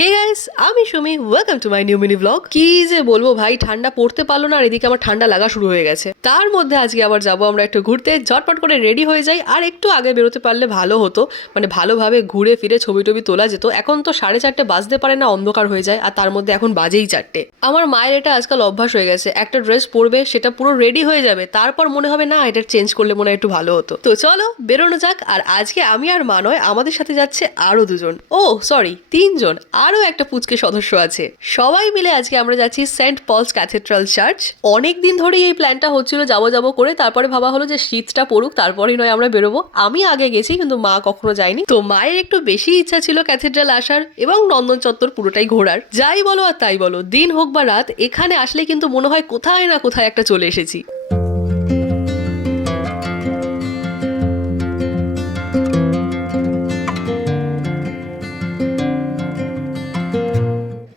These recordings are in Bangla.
হে গাইস, আমি Sumi, welcome to my new mini blog. কি যে বলবো ভাই, ঠান্ডা পড়তে পারলো না আর এদিকে আমার ঠান্ডা লাগা শুরু হয়ে গেছে। তার মধ্যে আজকে আবার যাবো আমরা একটু ঘুরতে, ঝটপট করে রেডি হয়ে যাই। আর একটু আগে বেরোতে পারলে ভালো হতো, মানে ভালোভাবে ঘুরে ফিরে ছবি টবি তোলা যেত। এখন তো 4:30 বাজতে পারে না, অন্ধকার হয়ে যায়। আর তার মধ্যে এখন বাজেই 4টে। আমার মায়ের এটা আজকাল অভ্যাস হয়ে গেছে, একটা ড্রেস পরবে, সেটা পুরো রেডি হয়ে যাবে, তারপর মনে হবে না এটা চেঞ্জ করলে মনে হয় একটু ভালো হতো। তো চলো বেরোনো যাক। আর আজকে আমি আর মা নয়, আমাদের সাথে যাচ্ছে আরো দুজন, ও সরি 3জন, আরো একটা পুচকে সদস্য আছে। সবাই মিলে আজকে আমরা যাচ্ছি সেন্ট পলস ক্যাথেড্রাল চার্চ। অনেক দিন ধরেই এই প্ল্যানটা হচ্ছিল যাবো যাবো করে, তারপরে ভাবা হলো যে শীতটা পড়ুক তারপরেই নয় আমরা বেরোবো। আমি আগে গেছি কিন্তু মা কখনো যায়নি, তো মায়ের একটু বেশি ইচ্ছা ছিল ক্যাথেড্রাল আসার এবং নন্দন চত্বর পুরোটাই ঘোরার। যাই বলো আর তাই বলো, দিন হোক বা রাত, এখানে আসলে কিন্তু মনে হয় কোথায় না কোথায় একটা চলে এসেছি।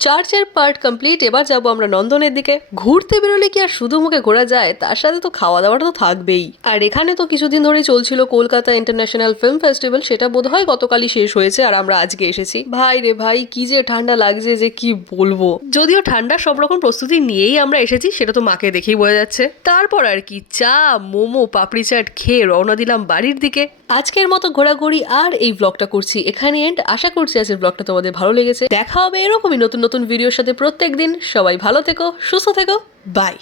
চার্চের পার্ট কমপ্লিট, এবার যাবো আমরা নন্দনের দিকে। ঘুরতে বেরোলে কি আর শুধু মুখে ঘোরা যায়, তার সাথে তো খাওয়া দাওয়াটা তো থাকবেই। আর এখানে তো কিছুদিন ধরেই চলছিল কলকাতা ইন্টারন্যাশনাল ফিল্ম ফেস্টিভ্যাল, সেটা বোধহয় গতকালই শেষ হয়েছে আর আমরা আজকে এসেছি। ভাই রে ভাই, কি যে ঠান্ডা লাগছে যে কি বলবো। যদিও ঠান্ডার সব রকম প্রস্তুতি নিয়েই আমরা এসেছি, সেটা তো মাকে দেখেই বোঝা যাচ্ছে। তারপর আর কি, চা মোমো পাপড়ি চাট খেয়ে রওনা দিলাম বাড়ির দিকে। আজকের মতো ঘোরাঘুরি আর এই ব্লগটা করছি এখানে এন্ড। আশা করছি আজকের ব্লগটা তোমাদের ভালো লেগেছে। দেখা হবে এরকমই নতুন নতুন ভিডিওর সাথে প্রত্যেকদিন। সবাই ভালো থেকো, সুস্থ থেকো, বাই।